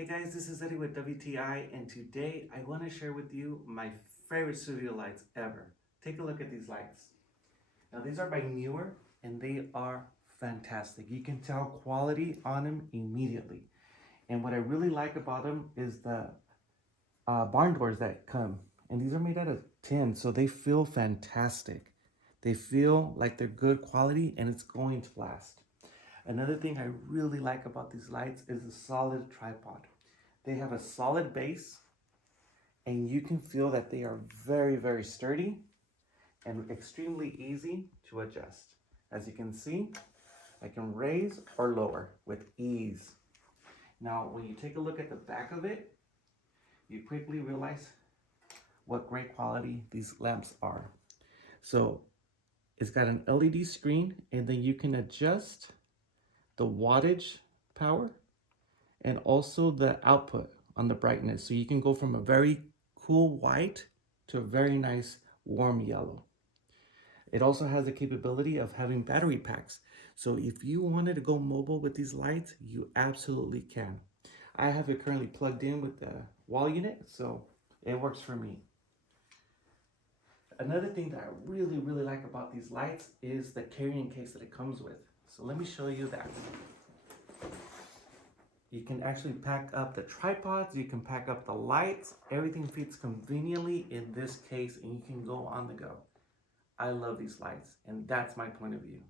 Hey guys, this is Eddie with WTI, and today I want to share with you my favorite studio lights ever. Take a look at these lights. Now these are by Neewer, and they are fantastic. You can tell quality on them immediately. And what I really like about them is the barn doors that come. And these are made out of tin, so they feel fantastic. They feel like they're good quality, and it's going to last. Another thing I really like about these lights is the solid tripod. They have a solid base, and you can feel that they are very, very sturdy and extremely easy to adjust. As you can see, I can raise or lower with ease. Now, when you take a look at the back of it, you quickly realize what great quality these lamps are. So it's got an LED screen, and then you can adjust the wattage power and also the output on the brightness. So you can go from a very cool white to a very nice warm yellow. It also has the capability of having battery packs. So if you wanted to go mobile with these lights, you absolutely can. I have it currently plugged in with the wall unit, so it works for me. Another thing that I really like about these lights is the carrying case that it comes with. So let me show you that. You can actually pack up the tripods, you can pack up the lights, everything fits conveniently in this case, and you can go on the go. I love these lights, and that's my point of view.